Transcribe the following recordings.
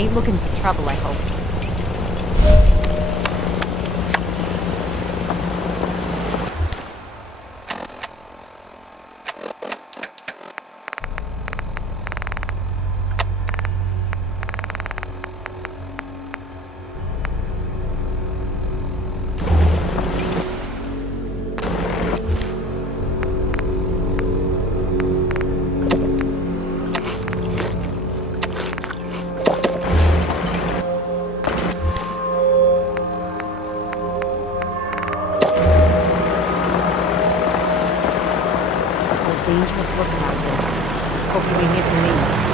Ain't looking for trouble, I hope. Dangerous looking out there. Hope you ain't here for me.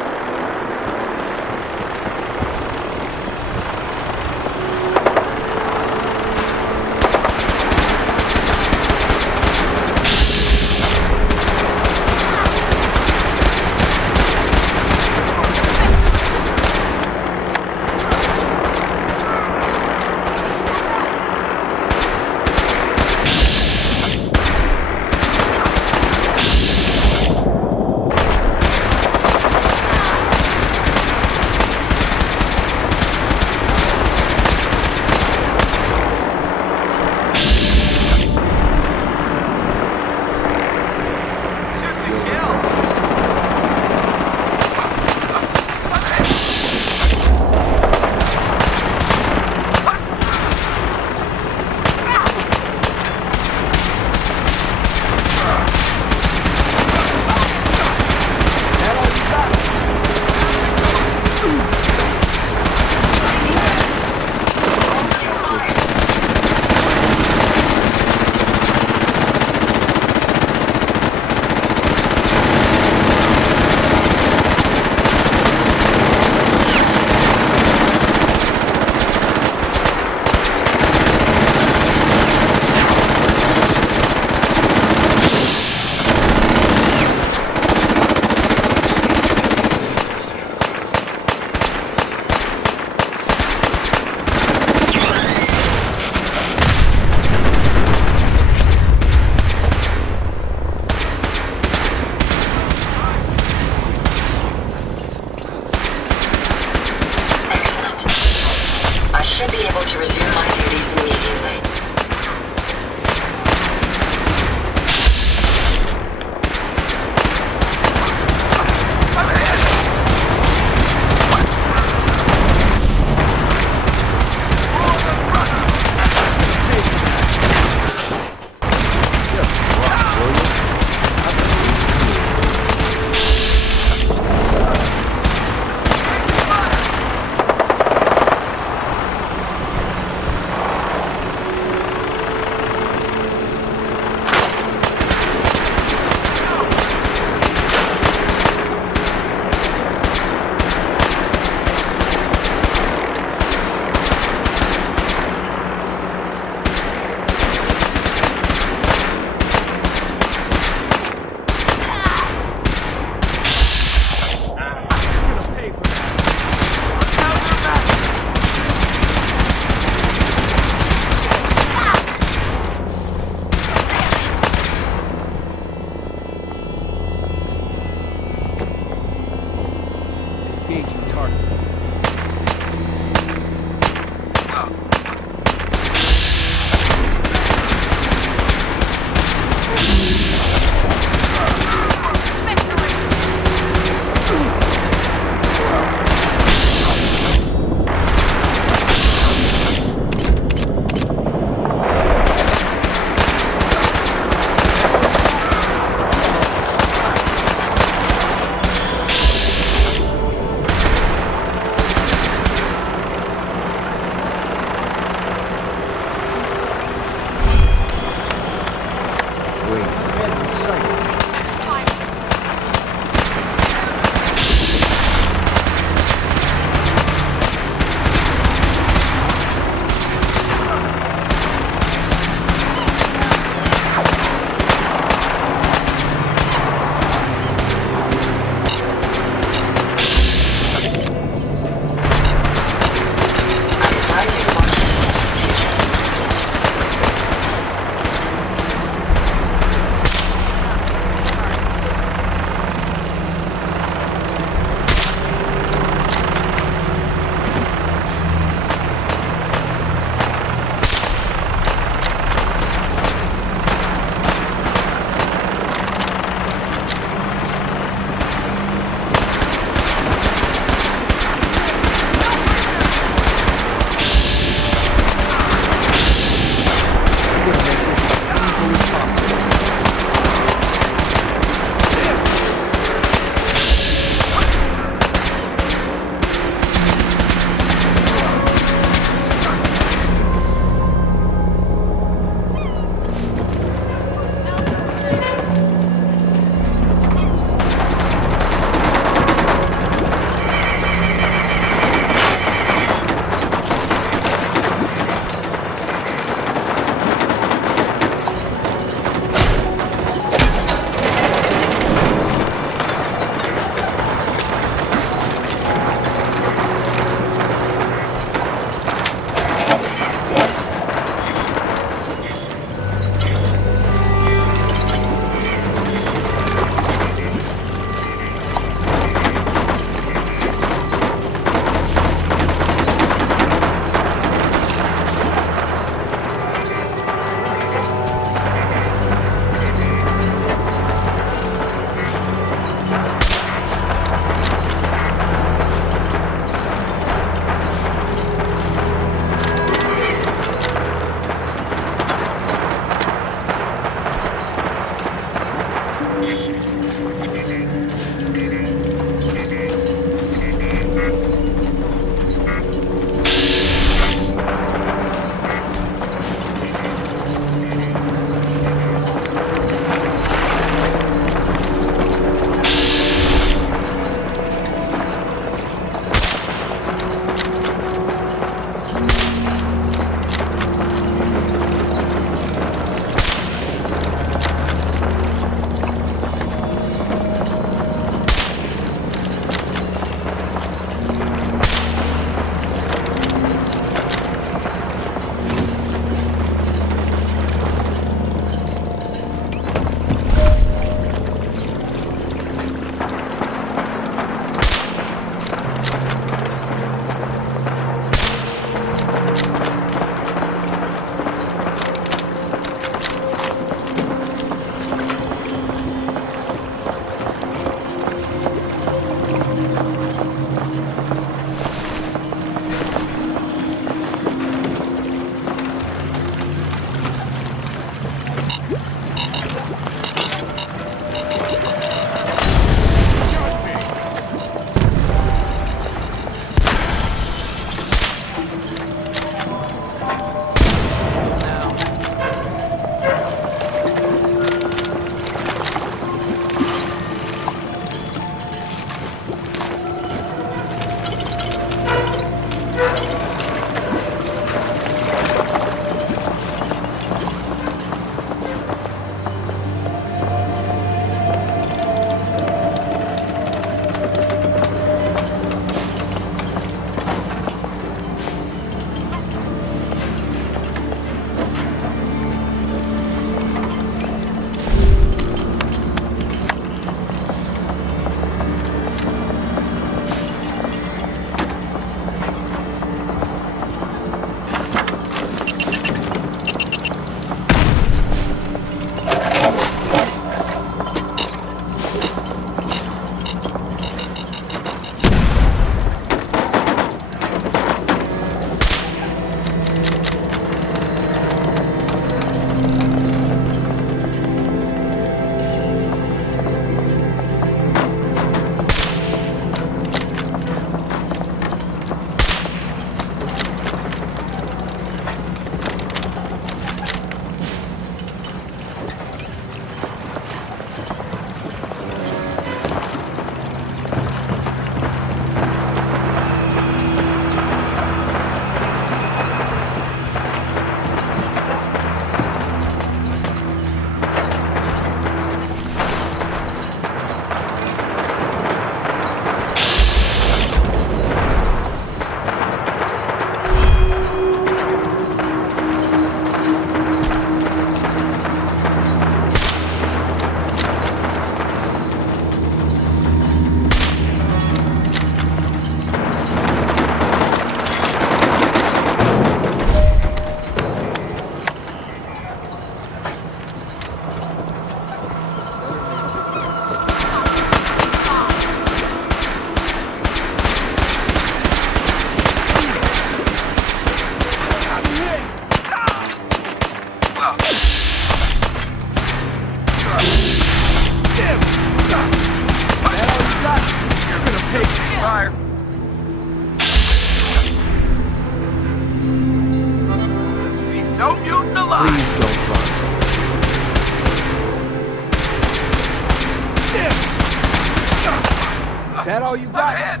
all you got? Ahead.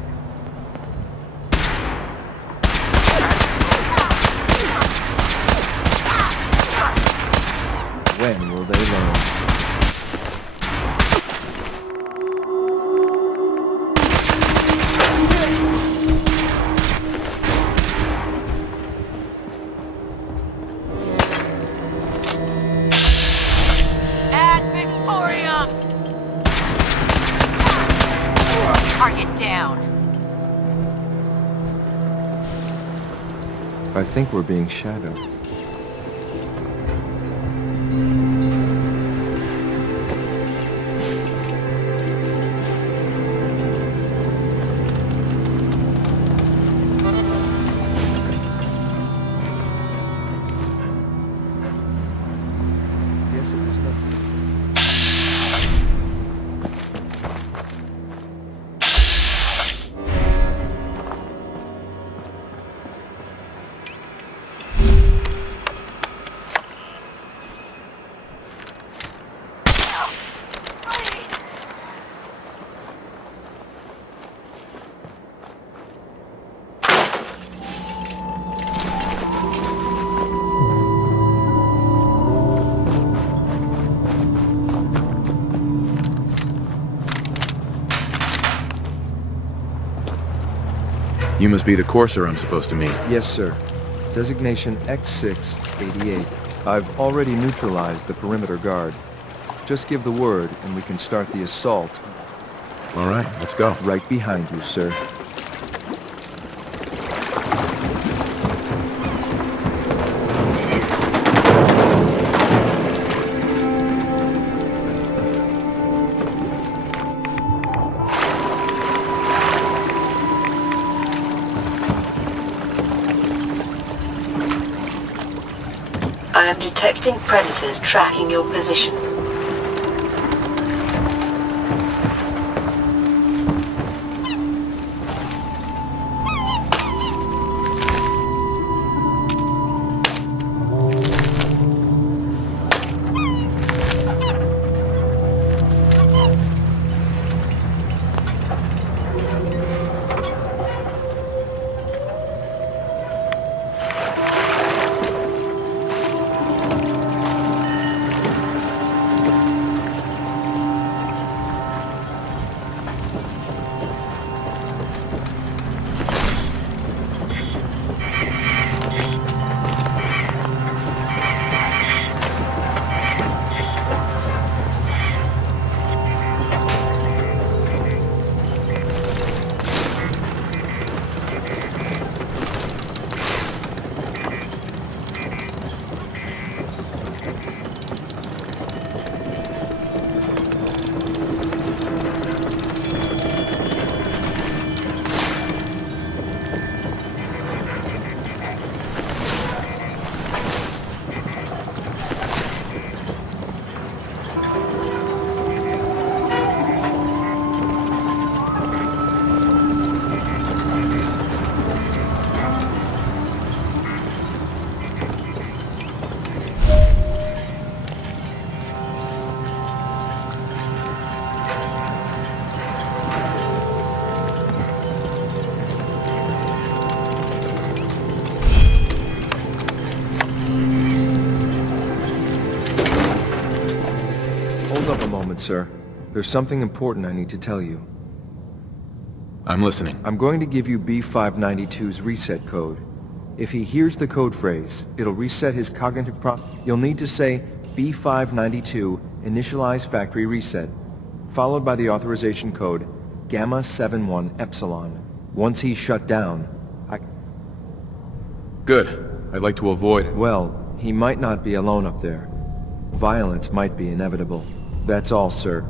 When will they learn? Ad Victoriam! Target down. I think we're being shadowed. Guess it was nothing. You must be the courser I'm supposed to meet. Yes, sir. Designation X688. I've already neutralized the perimeter guard. Just give the word and we can start the assault. All right, let's go. Right behind you, sir. I am detecting predators tracking your position. Hold up a moment, sir. There's something important I need to tell you. I'm listening. I'm going to give you B592's reset code. If he hears the code phrase, it'll reset his cognitive You'll need to say B592 initialize factory reset, followed by the authorization code Gamma 71 Epsilon. Once he's shut down, Good. I'd like to avoid... Well, he might not be alone up there. Violence might be inevitable. That's all, sir.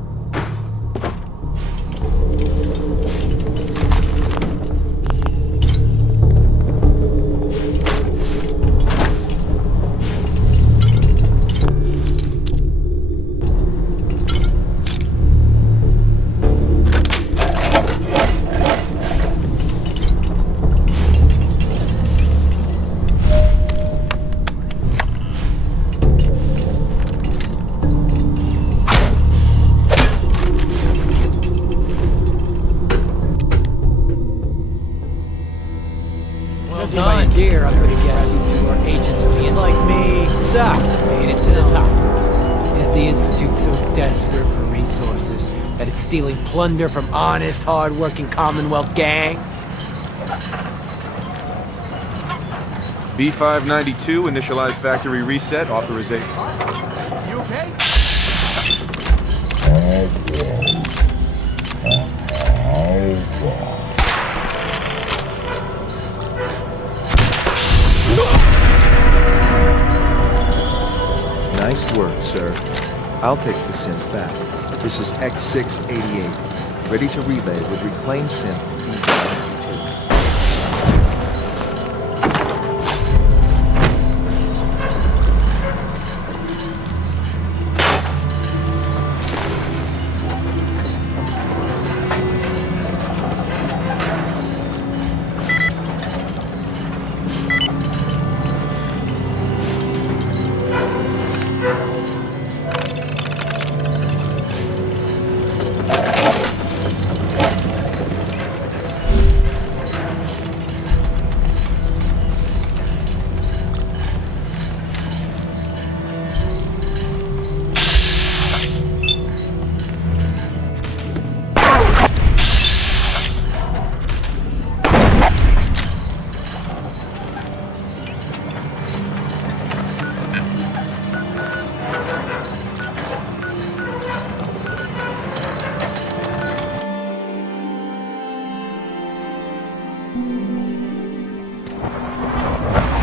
stealing plunder from honest, hard-working Commonwealth gang? B592, initialize factory reset, authorization. You okay? Nice work, sir. I'll take the synth back. This is X688, ready to relay with reclaimed synth B592.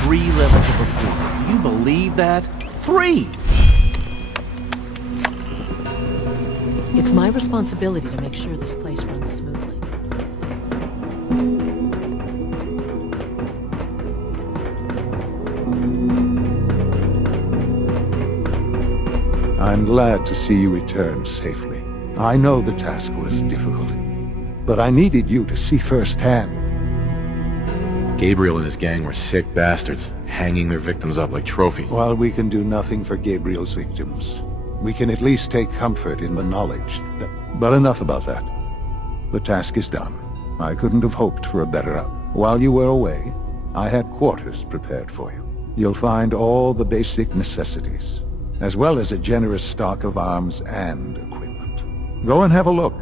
Three levels of approval. Do you believe that? 3! It's my responsibility to make sure this place runs smoothly. I'm glad to see you return safely. I know the task was difficult, but I needed you to see firsthand. Gabriel and his gang were sick bastards, hanging their victims up like trophies. While we can do nothing for Gabriel's victims, we can at least take comfort in the knowledge that... But enough about that. The task is done. I couldn't have hoped for a better outcome. While you were away, I had quarters prepared for you. You'll find all the basic necessities, as well as a generous stock of arms and equipment. Go and have a look.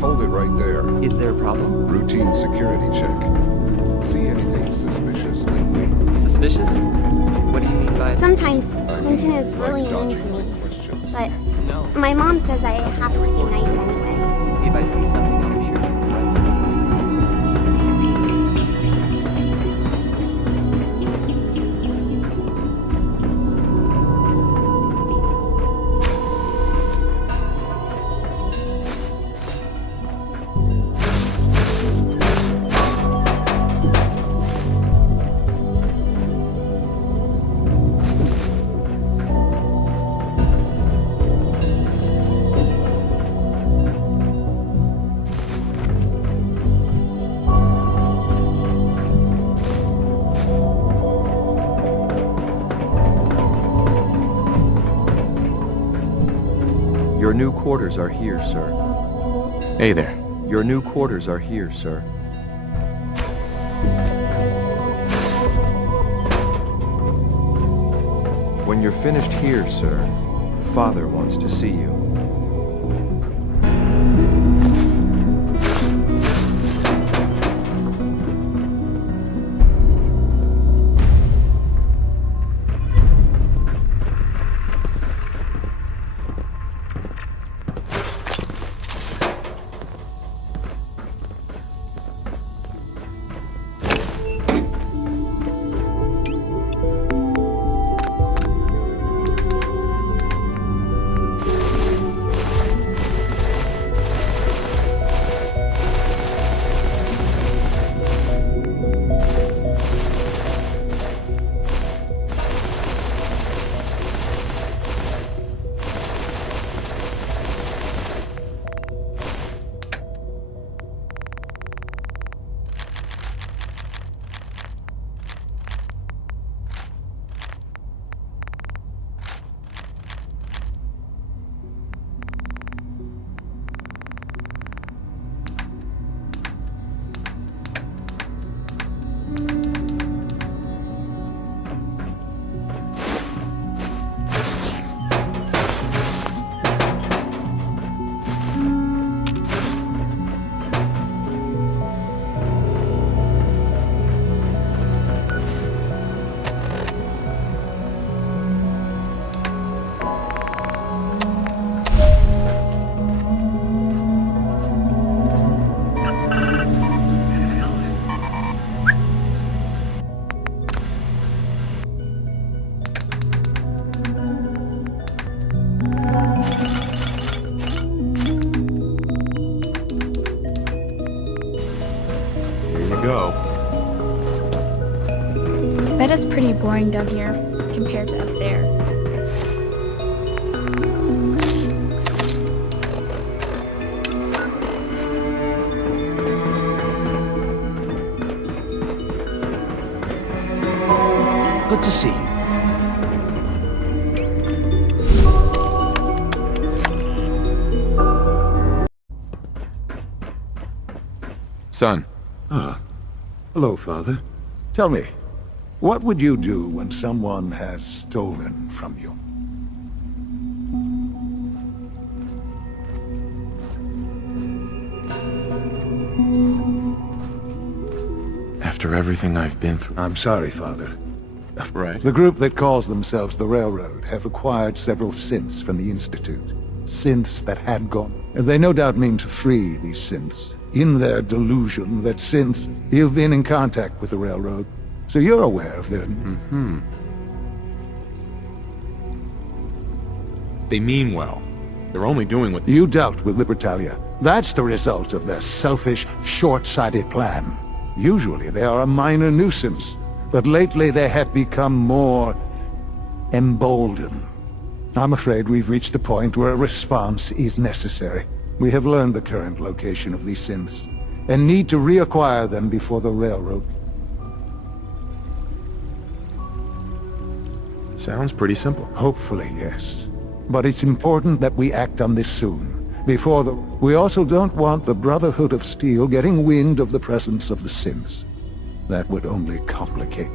Hold it right there. Is there a problem? Routine security check. See anything suspicious lately? Suspicious? What do you mean by... Sometimes Quentin is Like really mean to dodging me, my questions. but No. my mom says I have to be nice anyway. If I see something, I'll be sure to confront. Your new quarters are here, sir. Hey there. Your new quarters are here, sir. When you're finished here, sir, Father wants to see you. Bet it's pretty boring down here compared to up there. Good to see you. Son. Ah. Hello, Father. Tell me, what would you do when someone has stolen from you? After everything I've been through. I'm sorry, Father. Right. The group that calls themselves the Railroad have acquired several synths from the Institute. Synths that had gone. And they no doubt mean to free these synths. In their delusion that synths, you've been in contact with the Railroad, so you're aware of their... They mean well. They're only doing what... You dealt with Libertalia. That's the result of their selfish, short-sighted plan. Usually they are a minor nuisance, but lately they have become more emboldened. I'm afraid we've reached the point where a response is necessary. We have learned the current location of these synths, and need to reacquire them before the Railroad. Sounds pretty simple. Hopefully, yes. But it's important that we act on this soon. Before the... We also don't want the Brotherhood of Steel getting wind of the presence of the synths. That would only complicate.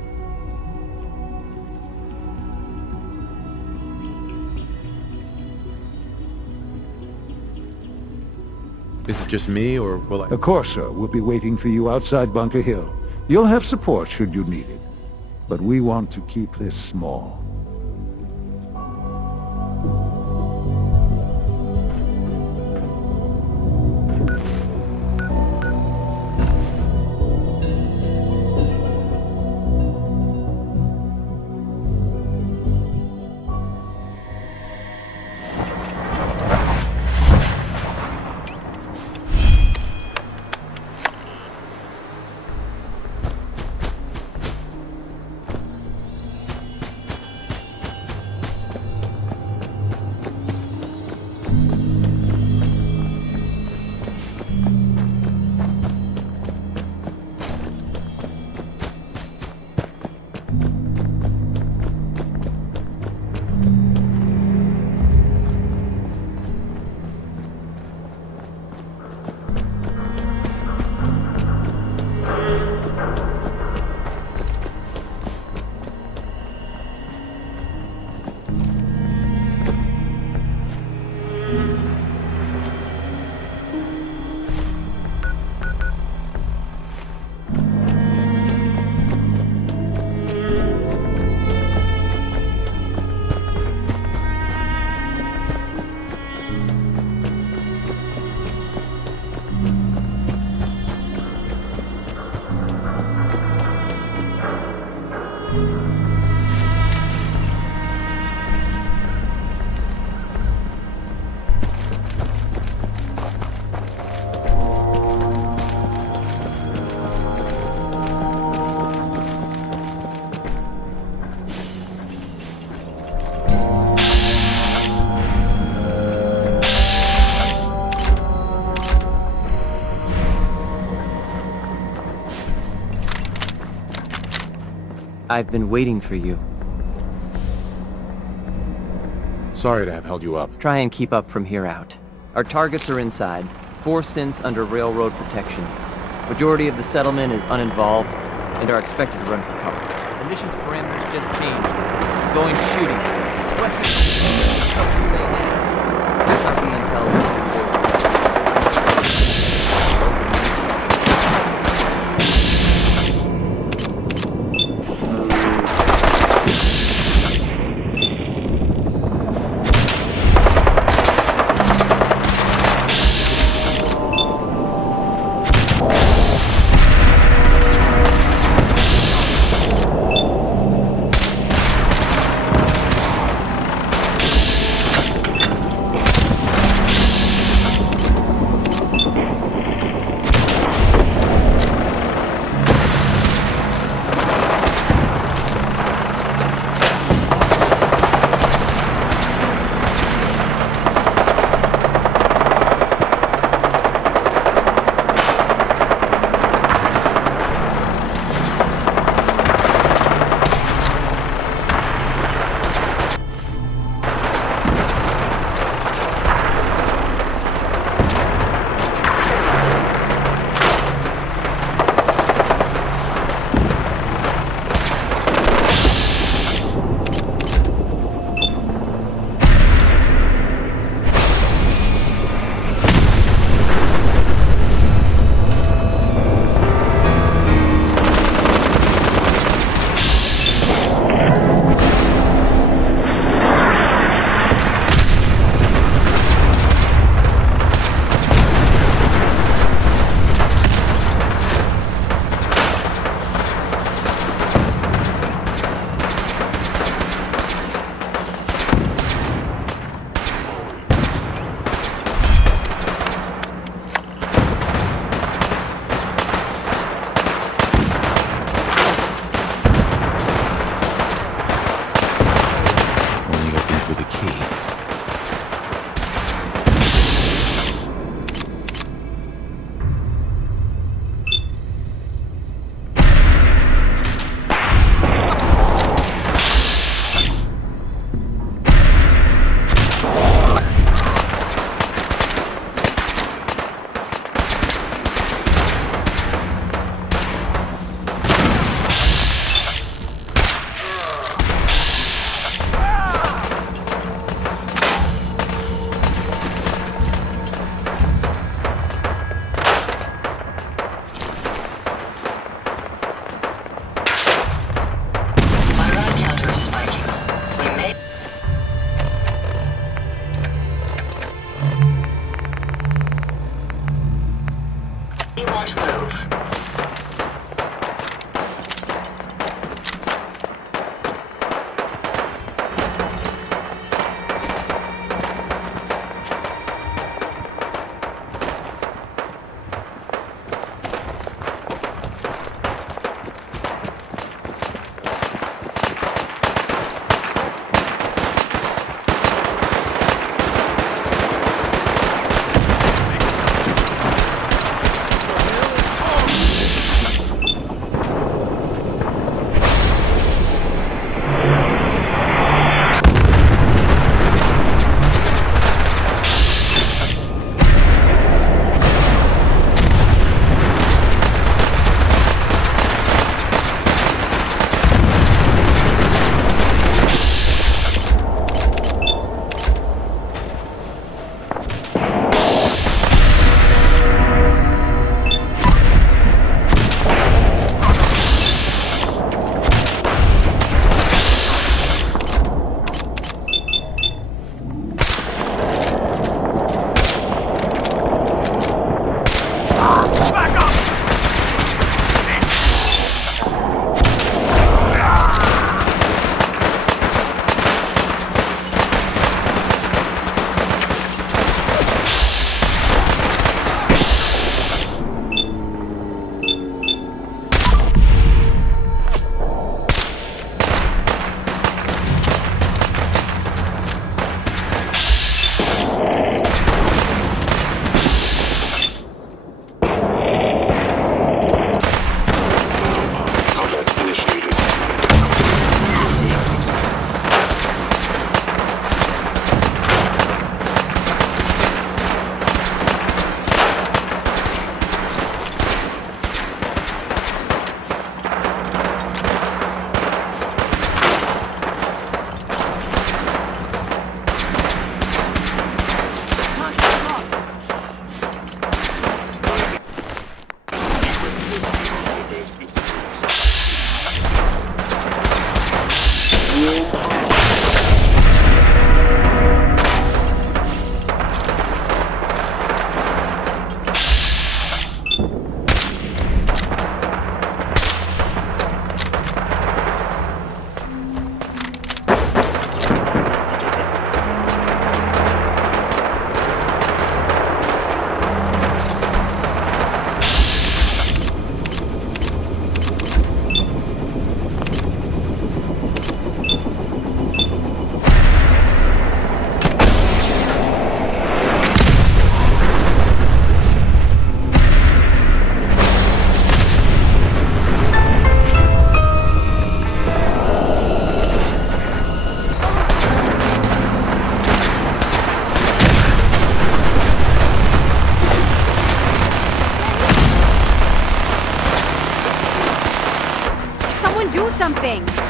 Is it just me, or will I... Of course, sir. We'll be waiting for you outside Bunker Hill. You'll have support should you need it. But we want to keep this small. I've been waiting for you. Sorry to have held you up. Try and keep up from here out. Our targets are inside. 4 synths under railroad protection. Majority of the settlement is uninvolved and are expected to run for cover. The mission's parameters just changed. Going shooting. Western... SRP intelligence report. Someone do something!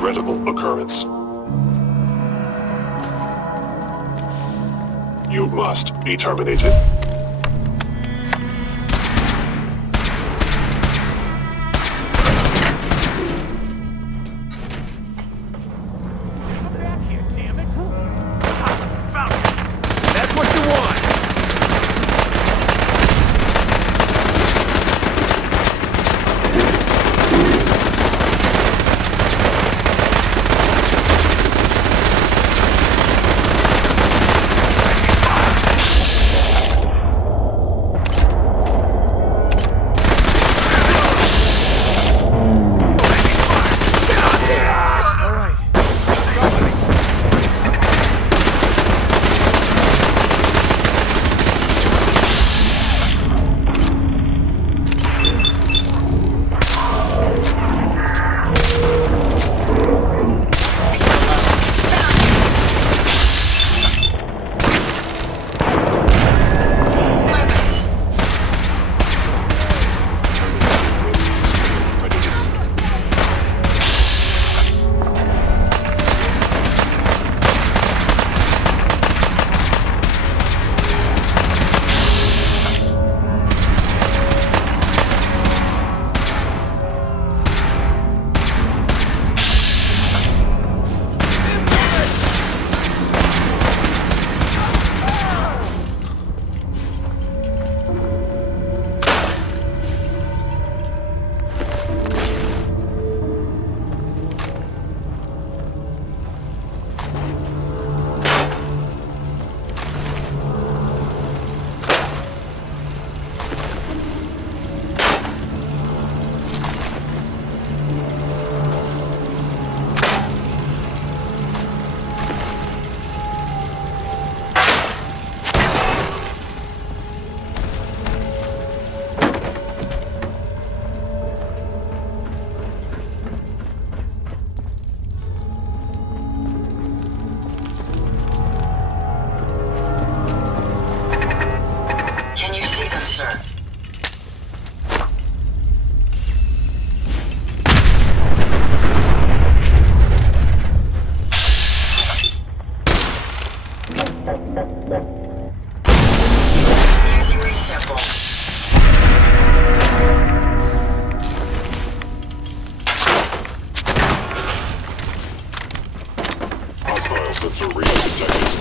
regrettable occurrence. You must be terminated. That's what you want! sir. Using resample. Hostile sensor reading detected.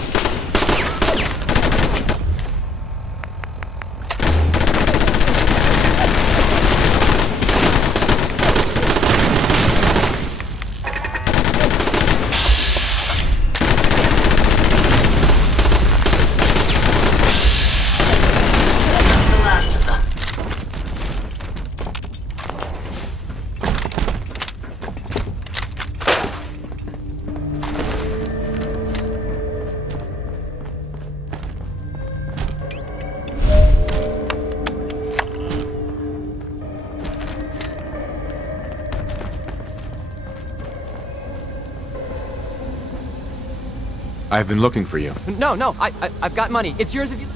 I've been looking for you. No, I've got money. It's yours if you...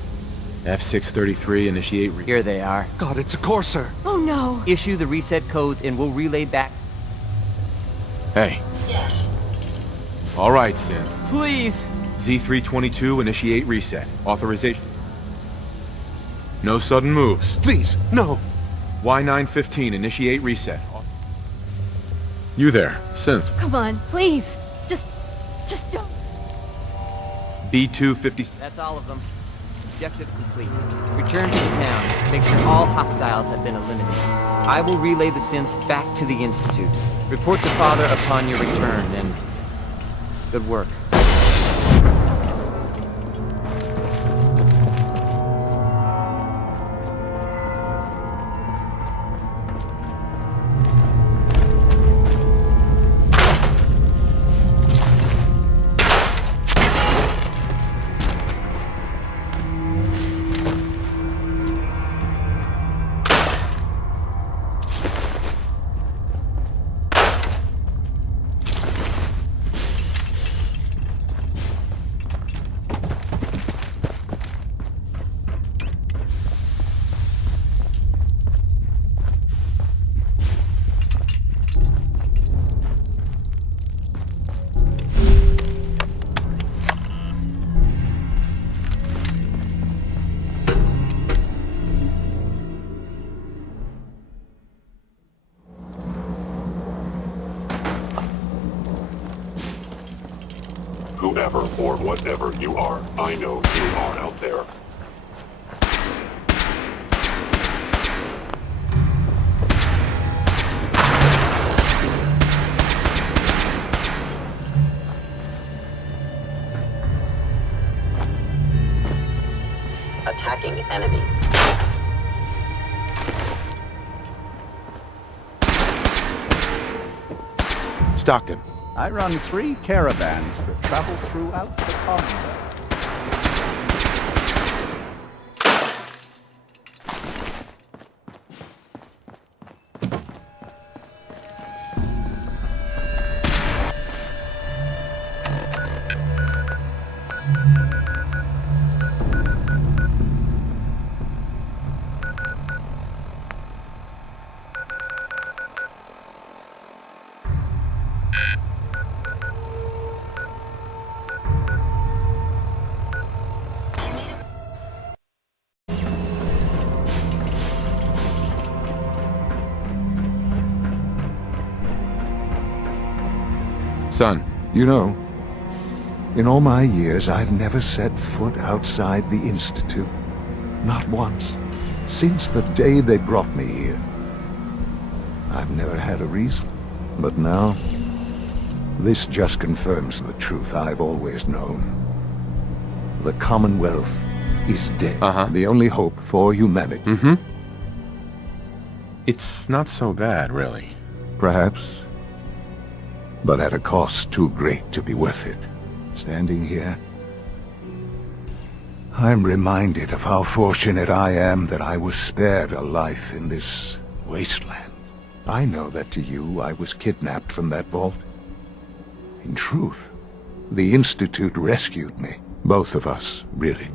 F633, initiate Here they are. God, it's a Corsair. Oh no. Issue the reset codes and we'll relay back... Hey. Yes. All right, Synth. Please! Z322, initiate reset. Authorization. No sudden moves. Please, no. Y915, initiate reset. You there, Synth. Come on, please. Just don't. B250... That's all of them. Objective complete. Return to the town. Make sure all hostiles have been eliminated. I will relay the synths back to the Institute. Report to Father upon your return, and... good work. Whoever or whatever you are, I know you are out there. Attacking enemy. Stockton. I run 3 caravans that travel throughout the Commonwealth. Son. You know, in all my years, I've never set foot outside the Institute. Not once. Since the day they brought me here. I've never had a reason. But now, this just confirms the truth I've always known. The Commonwealth is dead. The only hope for humanity. It's not so bad, really. Perhaps. But at a cost too great to be worth it. Standing here, I'm reminded of how fortunate I am that I was spared a life in this wasteland. I know that to you, I was kidnapped from that vault. In truth, the Institute rescued me. Both of us, really.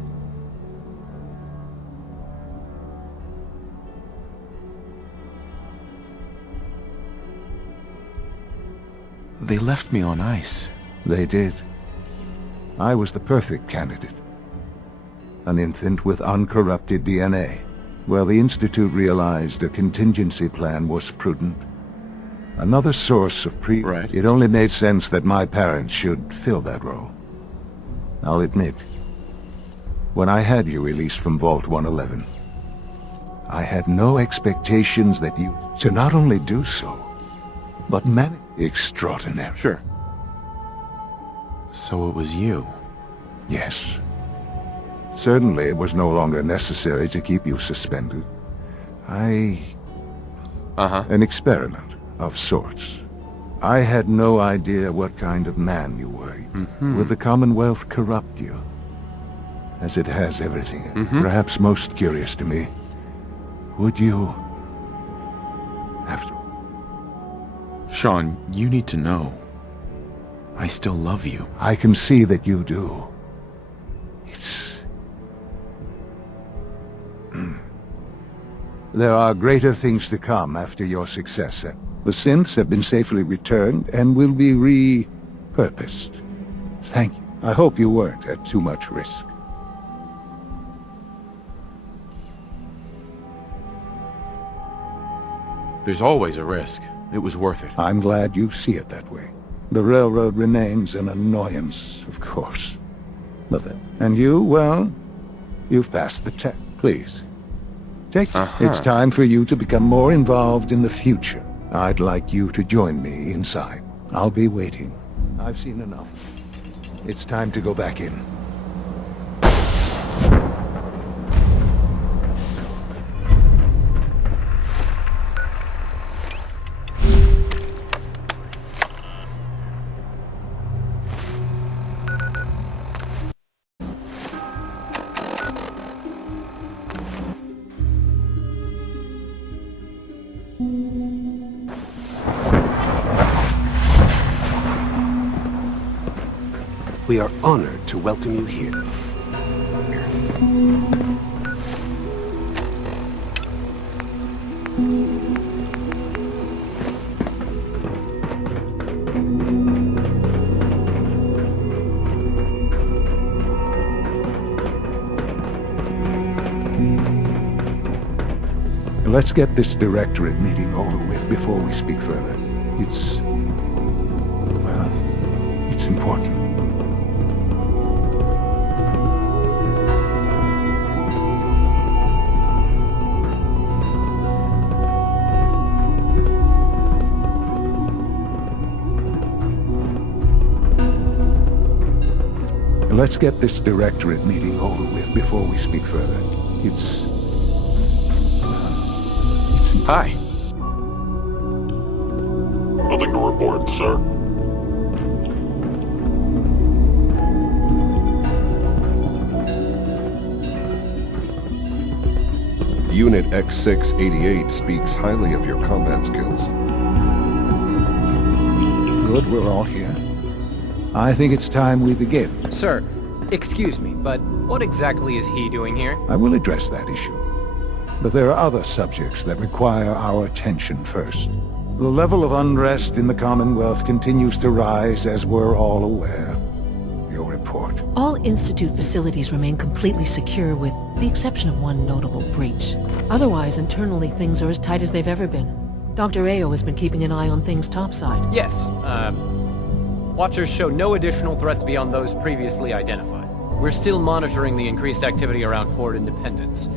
They left me on ice. They did. I was the perfect candidate. An infant with uncorrupted DNA. Well, the Institute realized a contingency plan was prudent. Another source of Right. It only made sense that my parents should fill that role. I'll admit, when I had you released from Vault 111, I had no expectations that you to not only do so, but manage extraordinary. Sure. So it was you? Yes. Certainly it was no longer necessary to keep you suspended. An experiment of sorts. I had no idea what kind of man you were. Would the Commonwealth corrupt you? As it has everything. Perhaps most curious to me, would you have to... Sean, you need to know. I still love you. I can see that you do. It's... There are greater things to come after your success. The synths have been safely returned and will be repurposed. Thank you. I hope you weren't at too much risk. There's always a risk. It was worth it. I'm glad you see it that way. The railroad remains an annoyance, of course. But and you, well, you've passed the test. Please. It's time for you to become more involved in the future. I'd like you to join me inside. I'll be waiting. I've seen enough. It's time to go back in. We are honored to welcome you here. Let's get this directorate meeting over with before we speak further. It's important. Let's get this directorate meeting over with before we speak further. It's... Hi. Nothing to report, sir. Unit X688 speaks highly of your combat skills. Good, we're all here. I think it's time we begin. Sir, excuse me, but what exactly is he doing here? I will address that issue. But there are other subjects that require our attention first. The level of unrest in the Commonwealth continues to rise, as we're all aware. Your report. All Institute facilities remain completely secure with the exception of one notable breach. Otherwise, internally things are as tight as they've ever been. Dr. Ayo has been keeping an eye on things topside. Yes, Watchers show no additional threats beyond those previously identified. We're still monitoring the increased activity around Fort Independence,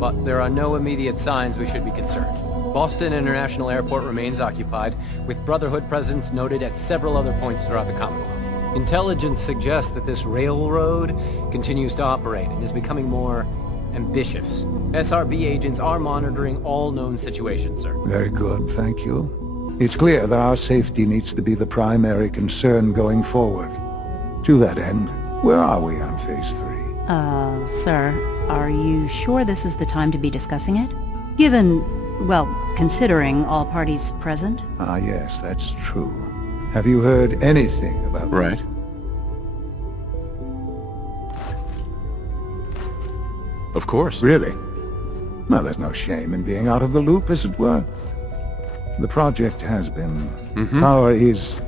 but there are no immediate signs we should be concerned. Boston International Airport remains occupied, with Brotherhood presence noted at several other points throughout the Commonwealth. Intelligence suggests that this railroad continues to operate and is becoming more ambitious. SRB agents are monitoring all known situations, sir. Very good, thank you. It's clear that our safety needs to be the primary concern going forward. To that end, where are we on Phase 3? Sir, are you sure this is the time to be discussing it? Given, well, considering all parties present? Ah, yes, that's true. Have you heard anything about... Right. Of course. Really? Well, there's no shame in being out of the loop, as it were. The project has been... Power is,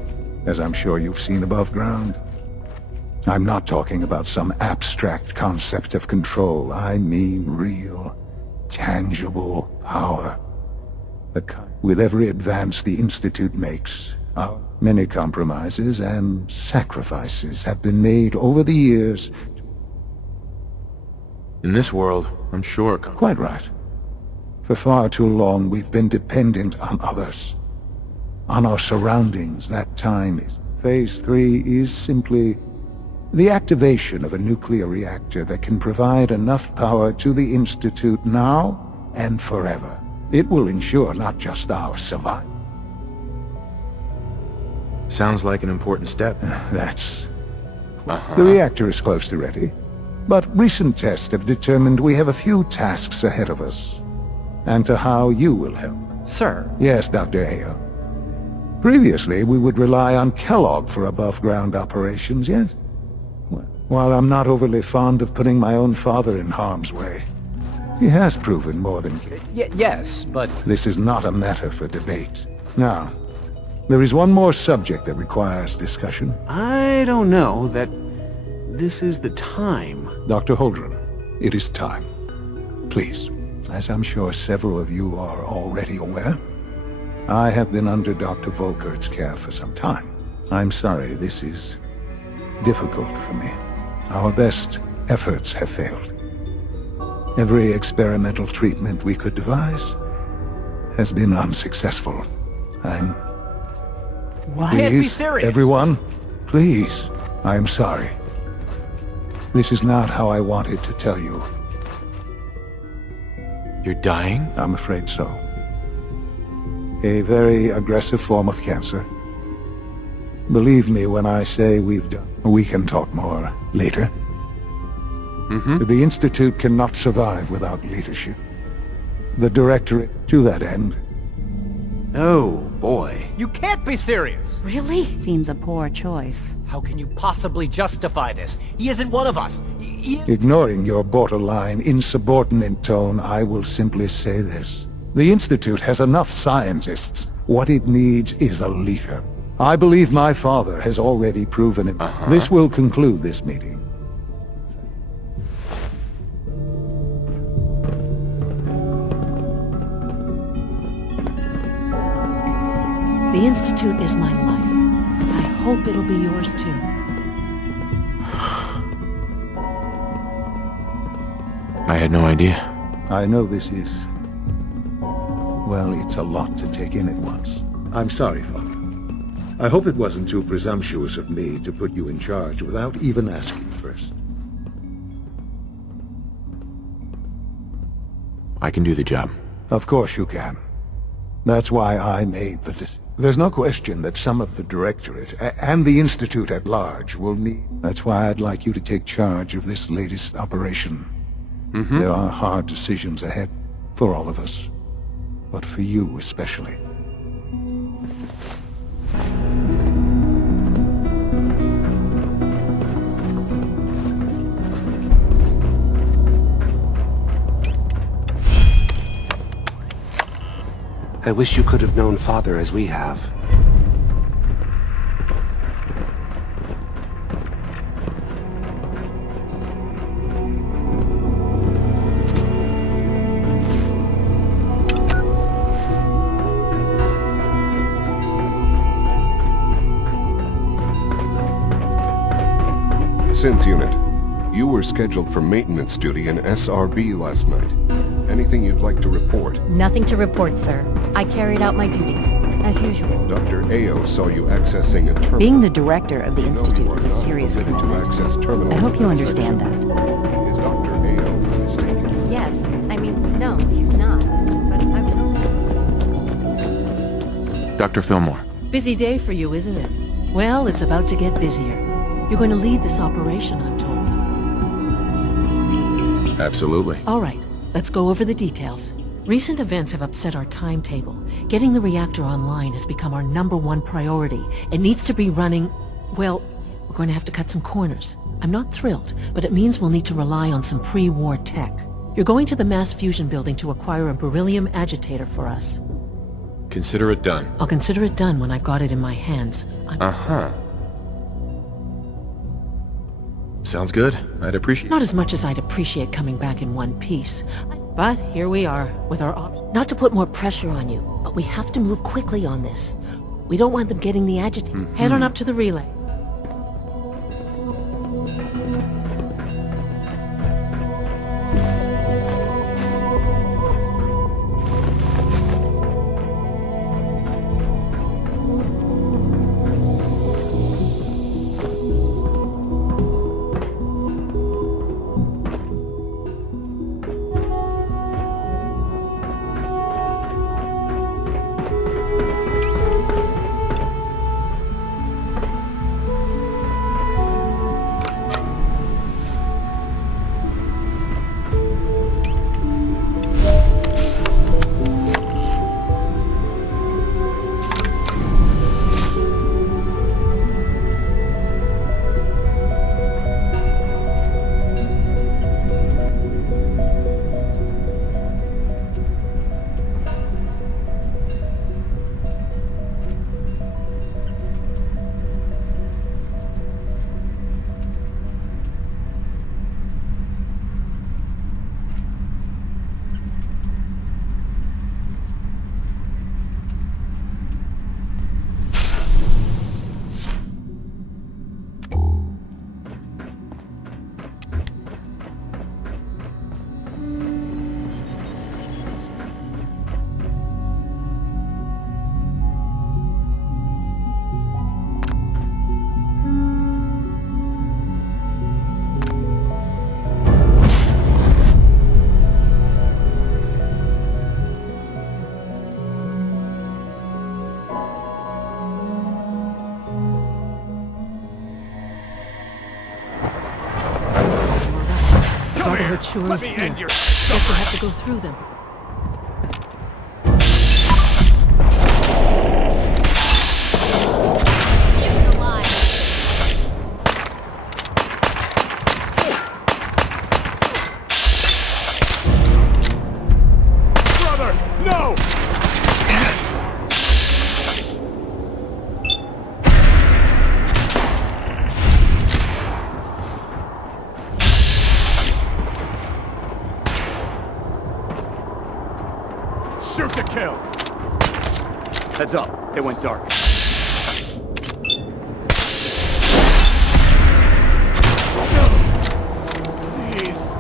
as I'm sure you've seen above ground. I'm not talking about some abstract concept of control. I mean real, tangible power. With every advance the Institute makes, many compromises and sacrifices have been made over the years. In this world, I'm sure... Quite right. For far too long, we've been dependent on others. On our surroundings, that time is... Phase 3 is simply the activation of a nuclear reactor that can provide enough power to the Institute now and forever. It will ensure not just our survival. Sounds like an important step. That's... The reactor is close to ready. But recent tests have determined we have a few tasks ahead of us. And to how you will help. Sir? Yes, Dr. Ayo. Previously, we would rely on Kellogg for above-ground operations, yes? While I'm not overly fond of putting my own father in harm's way, he has proven more than... Yes, but... This is not a matter for debate. Now, there is one more subject that requires discussion. I don't know that this is the time. Dr. Holdren, it is time. Please, as I'm sure several of you are already aware, I have been under Dr. Volkert's care for some time. I'm sorry, this is difficult for me. Our best efforts have failed. Every experimental treatment we could devise has been unsuccessful. What? Can't be serious. Everyone, please, I am sorry. This is not how I wanted to tell you. You're dying? I'm afraid so. A very aggressive form of cancer. Believe me when I say we've done. We can talk more later. The Institute cannot survive without leadership. The Directorate, to that end. Oh, boy. You can't be serious! Really? Seems a poor choice. How can you possibly justify this? He isn't one of us. Ignoring your borderline, insubordinate tone, I will simply say this. The Institute has enough scientists. What it needs is a leader. I believe my father has already proven it. This will conclude this meeting. The Institute is my life. I hope it'll be yours too. I had no idea. I know this is... Well, it's a lot to take in at once. I'm sorry, Father. I hope it wasn't too presumptuous of me to put you in charge without even asking first. I can do the job. Of course you can. That's why I made the decision. There's no question that some of the Directorate and the Institute at large will need... That's why I'd like you to take charge of this latest operation. There are hard decisions ahead for all of us, but for you especially. I wish you could have known Father as we have. Synth unit, you were scheduled for maintenance duty in SRB last night. Anything you'd like to report? Nothing to report, sir. I carried out my duties, as usual. Dr. Ao saw you accessing a terminal. Being the director of the Institute is a serious commitment. I hope you understand that. Is Dr. Ao mistaken? Yes. I mean, no, he's not. But I was only... Dr. Fillmore. Busy day for you, isn't it? Well, it's about to get busier. You're going to lead this operation, I'm told. Absolutely. All right. Let's go over the details. Recent events have upset our timetable. Getting the reactor online has become our #1 priority. It needs to be running... Well, we're going to have to cut some corners. I'm not thrilled, but it means we'll need to rely on some pre-war tech. You're going to the mass fusion building to acquire a beryllium agitator for us. Consider it done. I'll consider it done when I've got it in my hands. Sounds good. I'd appreciate... Not as much as I'd appreciate coming back in one piece. But here we are, with our options. Not to put more pressure on you, but we have to move quickly on this. We don't want them getting the agitator. Head on up to the relay. Sure is here. Guess we'll have to go through them. Brother, no! Shoot to kill! Heads up, it went dark. Please.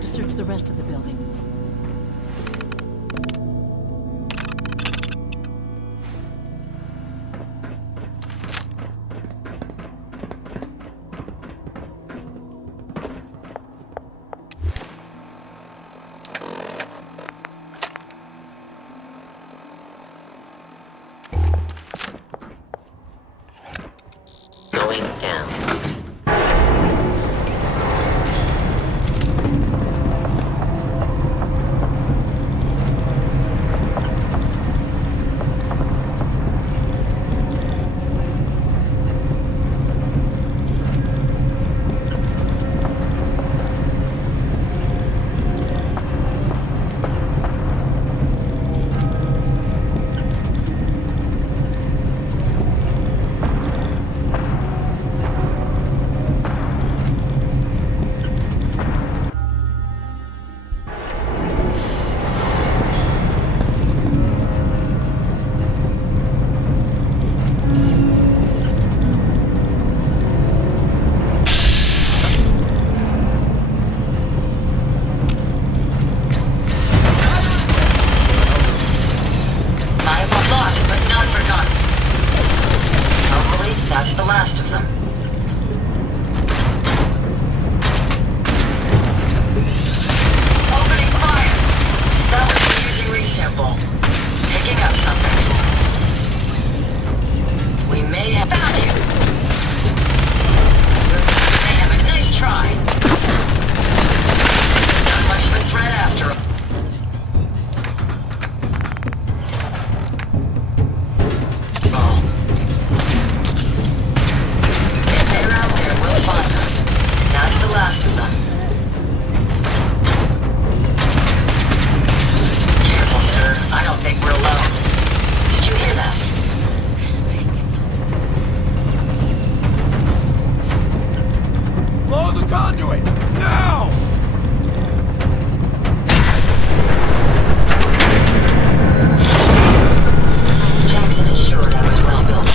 have to search the rest of the building. Going down. That's the last of them. Opening fire! That was the using resample. Picking up something. We may have found you. Damn it, nice try. Not much of a threat after all. Last of them. Careful, sir. I don't think we're alone. Did you hear that? Blow the conduit! Now! Jackson is sure that was well built.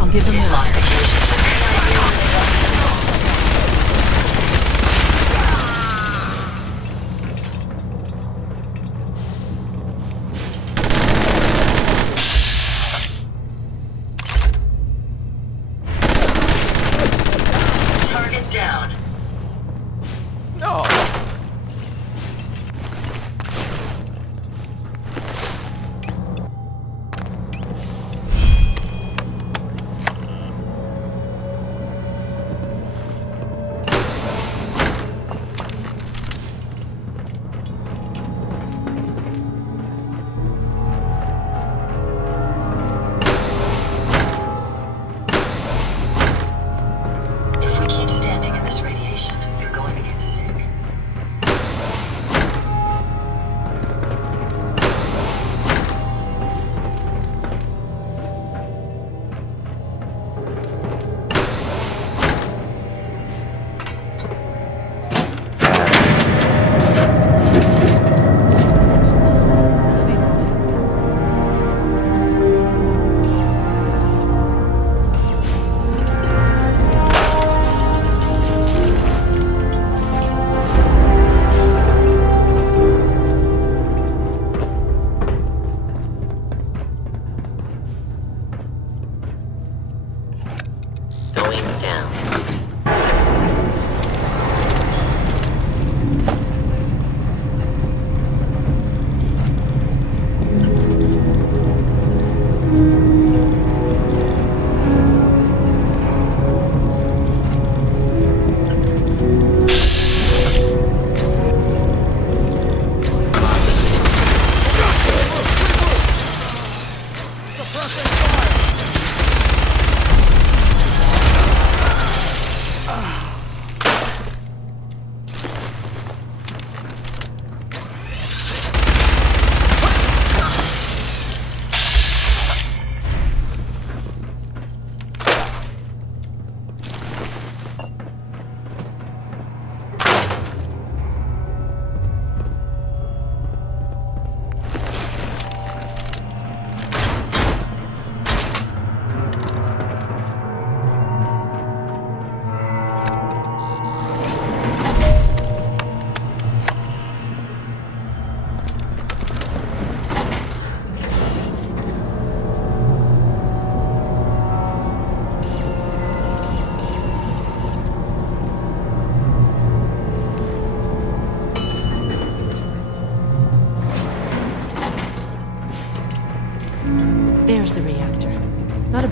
I'll give them his that. modifications. Down. No.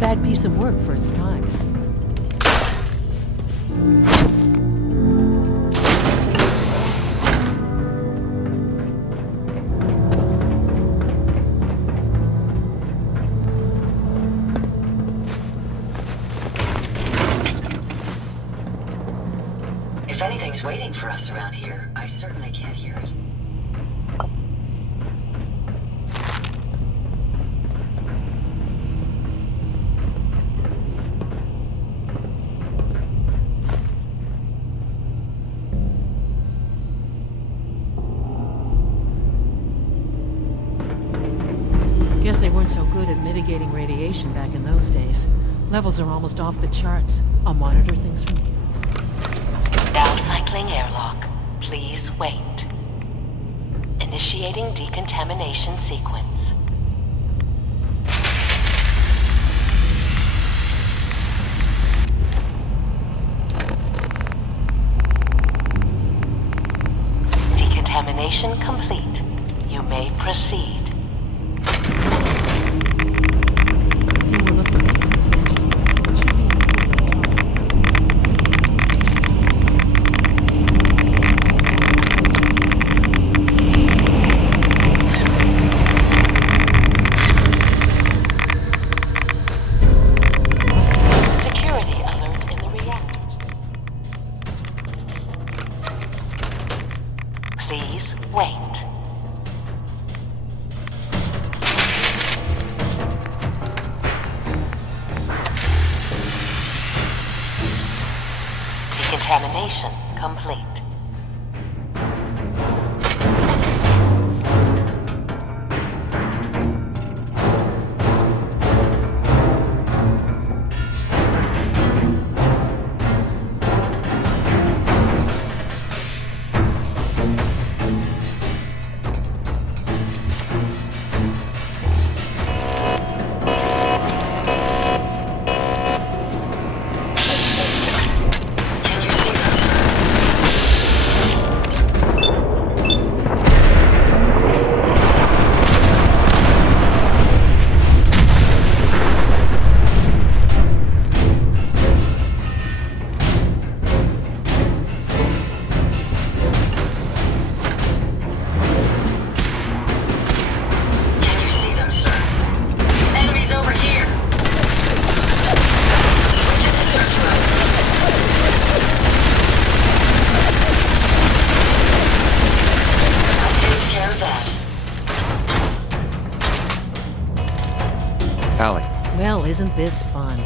bad piece of work for its time. If anything's waiting for us around here, I certainly can't hear it. Guess they weren't so good at mitigating radiation back in those days. Levels are almost off the charts. I'll monitor things from here. Now cycling airlock. Please wait. Initiating decontamination sequence. Decontamination complete. You may proceed. Please wait. Decontamination complete. Allie. Well, isn't this fun?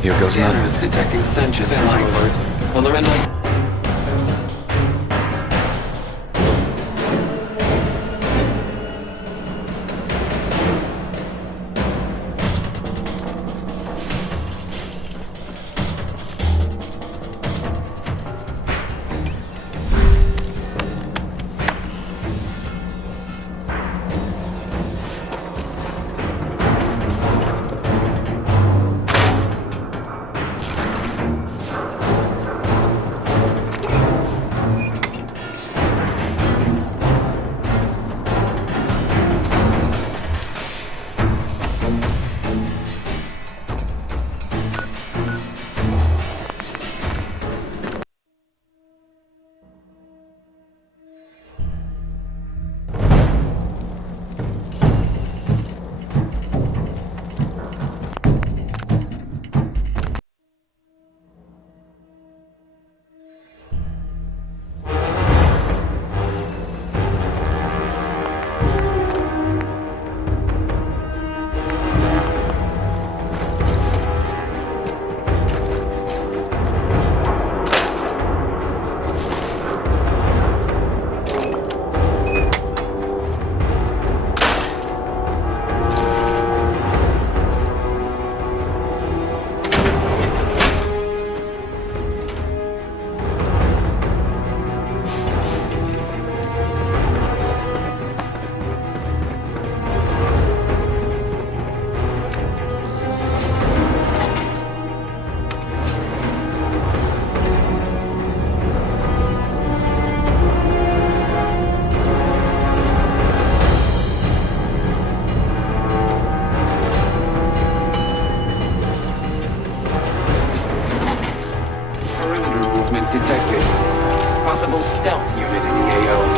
Here goes Scanner is detecting sensor alert. Alert. detected. Possible stealth unit in the AO.